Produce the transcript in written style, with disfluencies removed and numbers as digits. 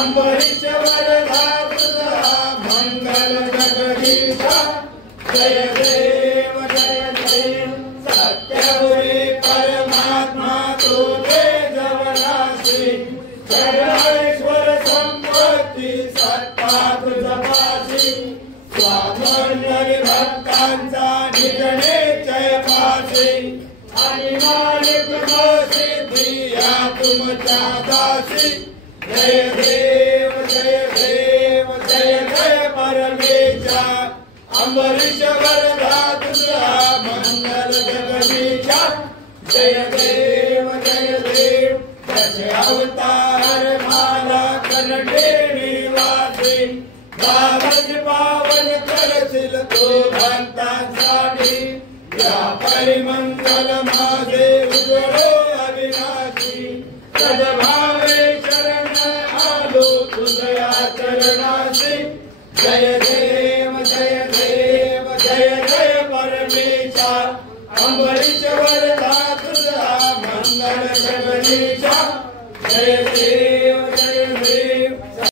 अंबरीश वरदा तुझा मंगल जगदीशा जय देव सत्यपुरी परमात्मा तुझे जवनासी सर्वेश्वर संपत्ती सत्ता तुझपाशी स्वामंडळी भक्तांचा निजणे जयपाशी आणि मालिक सिद्धी या तुमच्या दासी जय देव जय जय परमेशा अंबरीश वरदा तुझा मंगल जगदीशा जय देव दश अवतार माला करणे निवासी बावज पावन करशील तू भक्तांसाठी या परिमंगल माझे